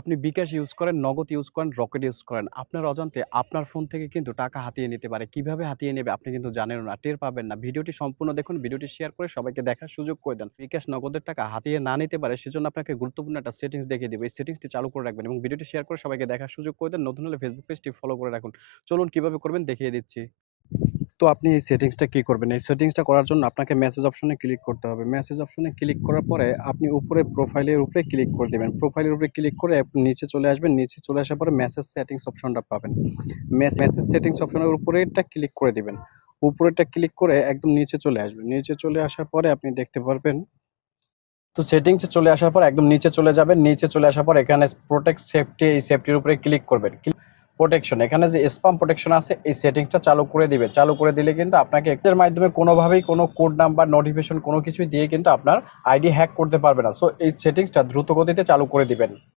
আপনি বিকাশ ইউজ করেন, নগদ ইউজ করেন, রকেট ইউজ করেন। আপনার অজান্তে আপনার ফোন থেকে কিন্তু টাকা হাতিয়ে নিতে পারে। কিভাবে হাতিয়ে নেবে আপনি কিন্তু জানেনও না, টের পাবেন না। ভিডিওটি সম্পূর্ণ দেখুন, ভিডিওটি শেয়ার করে সবাইকে দেখার সুযোগ করে দেন। বিকাশ নগদের টাকা হাতিয়ে না নিতে পারে সেজন্য আপনাকে গুরুত্বপূর্ণ একটা সেটিংস দেখিয়ে দিব। এই সেটিংসটি চালু করে রাখবেন এবং ভিডিওটি শেয়ার করে সবাইকে দেখার সুযোগ করে দেন। নতুন হলে ফেসবুক পেজটি ফলো করে রাখুন। চলুন কিভাবে করবেন দেখিয়ে দিচ্ছি। তো আপনি এই সেটিংসটা কি করবেন? এই সেটিংসটা করার জন্য আপনাকে মেসেজ অপশনে ক্লিক করতে হবে। মেসেজ অপশনে ক্লিক করার পরে আপনি উপরে প্রোফাইলের উপরে ক্লিক করে দিবেন। প্রোফাইলের উপরে ক্লিক করে আপনি নিচে চলে আসবেন। নিচে চলে আসার পরে মেসেজ সেটিংস অপশনটা পাবেন। মেসেজ সেটিংস অপশনের উপরেরটা ক্লিক করে দিবেন। উপরেরটা ক্লিক করে একদম নিচে চলে আসবেন। নিচে চলে আসার পরে আপনি দেখতে পারবেন, তো সেটিংসে চলে আসার পর একদম নিচে চলে যাবেন। নিচে চলে আসার পর এখানে প্রোটেক্ট সেফটি, এই সেফটির উপরে ক্লিক করবেন। প্রোটেকশন, এখানে যে স্পাম প্রোটেকশন আছে এই সেটিংসটা চালু করে দিবেন। চালু করে দিলে কিন্তু আপনাকে এর মাধ্যমে কোনোভাবেই কোনো কোড নাম্বার, নোটিফিকেশন কোনো কিছুই দিয়ে কিন্তু আপনার আইডি হ্যাক করতে পারবে না। সো এই সেটিংসটা দ্রুত গতিতে চালু করে দিবেন।